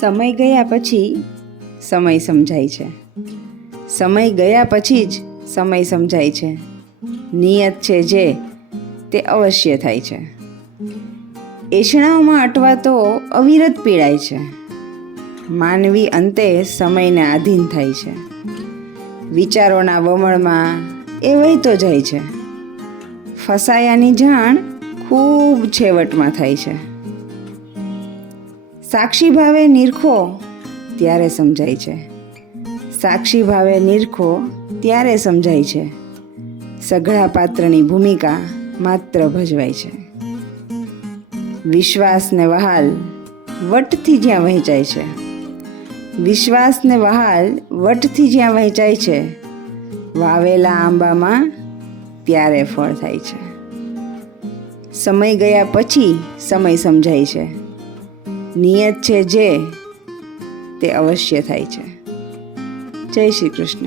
સમય ગયા પછી સમય સમજાય છે. સમય ગયા પછી જ સમય સમજાય છે. નિયત છે જે તે અવશ્ય થાય છે. એષણાઓમાં અટવાતો અવિરત પીડાય છે. માનવી અંતે સમયને આધીન થાય છે. વિચારોના વમળમાં એ વહેતો જાય છે. ફસાયાની જાણ ખૂબ છેવટમાં થાય છે. સાક્ષી ભાવે નિરખો ત્યારે સમજાય છે. સાક્ષી ભાવે નિરખો ત્યારે સમજાય છે. સઘળા પાત્રની ભૂમિકા માત્ર ભજવાય છે. વિશ્વાસને વહાલ વટથી જ્યાં વહેંચાય છે. વિશ્વાસને વહાલ વટથી જ્યાં વહેંચાય છે, વાવેલા આંબામાં ત્યારે ફળ થાય છે. સમય ગયા પછી સમય સમજાય છે. નિયત છે જે તે અવશ્ય થાય છે. જય શ્રી કૃષ્ણ.